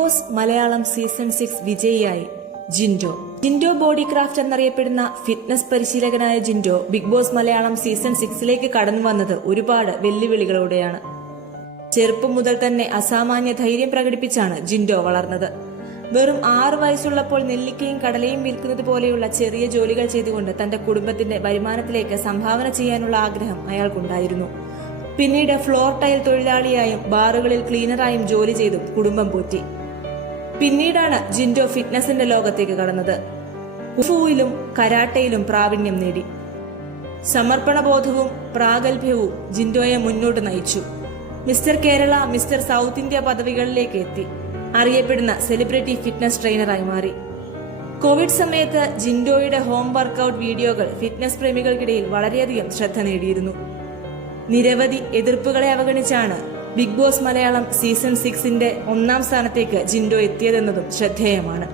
Boss Malayalam season 6 വിജയിയായി Jinto body craft എന്നറിയപ്പെടുന്ന fitness പരിശീലകനായ Jinto big boss Malayalam season 6ലേക്ക് കടന്നു വന്നത് ഒരുപാട് വെല്ലുവിളികളോടെയാണ്. ചെറുപ്പം മുതൽ തന്നെ അസാമാന്യ ധൈര്യം പ്രകടിപ്പിച്ചാണ് ജിൻഡോ വളർന്നത്. വെറും 6 വയസ്സുള്ളപ്പോൾ നെല്ലിക്കയും കടലയും വിൽക്കുന്നത് പോലെയുള്ള ചെറിയ ജോലികൾ ചെയ്തുകൊണ്ട് തന്റെ കുടുംബത്തിന്റെ വരുമാനത്തിലേക്ക് സംഭാവന ചെയ്യാനുള്ള ആഗ്രഹം അയാൾക്കുണ്ടായിരുന്നു. പിന്നീട് ഫ്ലോർ ടൈൽ തൊഴിലാളിയായും ബാറുകളിൽ ക്ലീനറായും ജോലി ചെയ്തും കുടുംബം പോറ്റി. പിന്നീടാണ് ജിൻഡോ ഫിറ്റ്നസിന്റെ ലോകത്തേക്ക് കടന്നത്. കുഫുവിലും കരാട്ടയിലും പ്രാവീണ്യം നേടി. സമർപ്പണബോധവും പ്രാഗൽഭ്യവും ജിൻഡോയെ മുന്നോട്ട് നയിച്ചു. Mister Kerala, mister south India പദവികളിലേക്ക് എത്തി. അറിയപ്പെടുന്ന സെലിബ്രിറ്റി ഫിറ്റ്നസ് ട്രെയിനറായി മാറി. കോവിഡ് സമയത്ത് ജിൻഡോയുടെ ഹോം വർക്കൌട്ട് വീഡിയോകൾ ഫിറ്റ്നസ് പ്രേമികൾക്കിടയിൽ വളരെയധികം ശ്രദ്ധ നേടിയിരുന്നു. നിരവധി എതിർപ്പുകളെ അവഗണിച്ചാണ് ബിഗ് ബോസ് മലയാളം സീസൺ 6ന്റെ 1ാം സ്ഥാനത്തേക്ക് ജിൻഡോ എത്തിയതെന്നതും ശ്രദ്ധേയമാണ്.